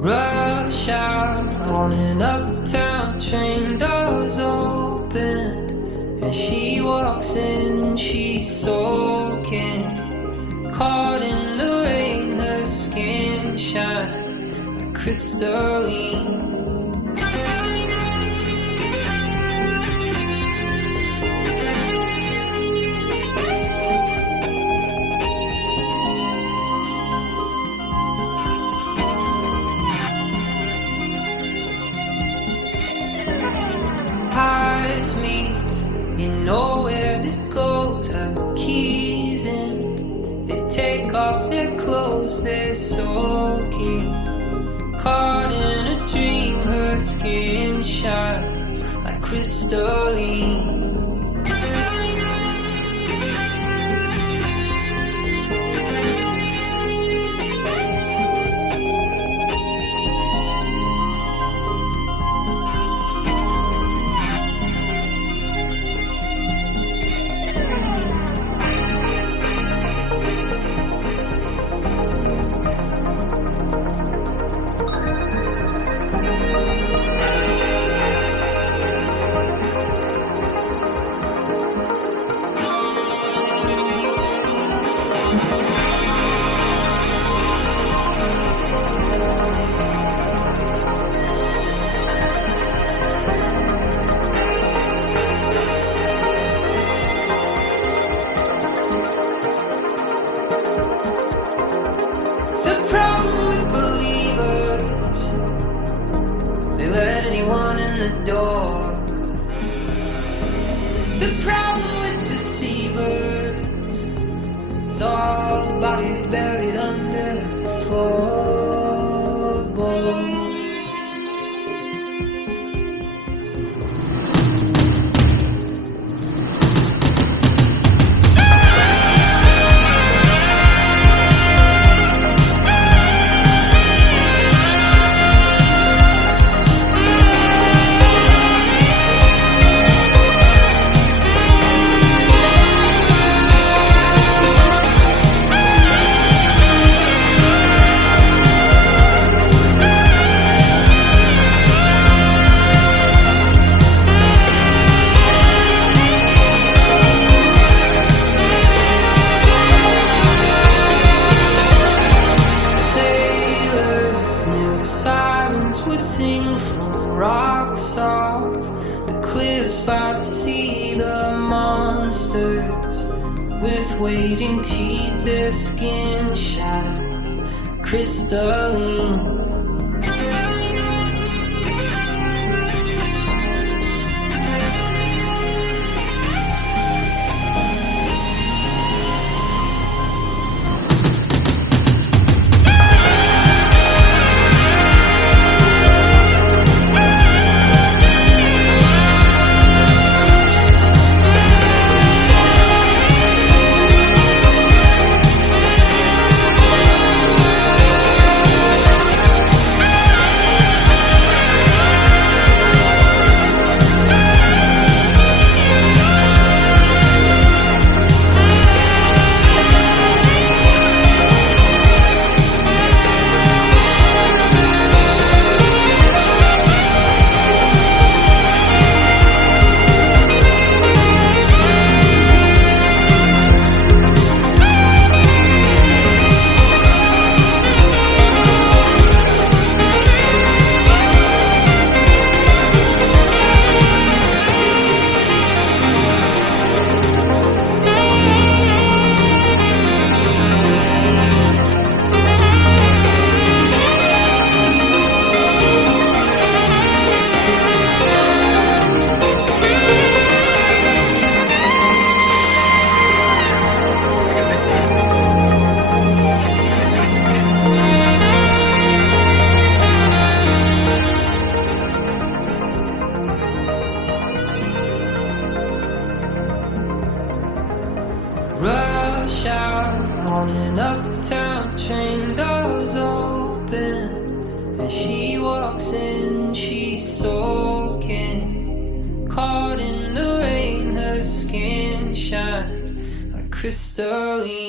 Rush out on an uptown train, doors open, and she walks in, she's soaking. Caught in the rain, her skin shines like crystalline. Eyes meet, you know where this goes. Her keys in, they take off their clothes, they're soaking. Caught in a dream, her skin shines like crystalline. Let anyone in the door. The problem with deceivers is all the bodies buried under the floorboards. Would sing from rocks off the cliffs by the sea. The monsters with waiting teeth, their skin shines crystalline. Rush out on an uptown train, doors open, and she walks in, she's soaking. Caught in the rain, her skin shines like crystalline.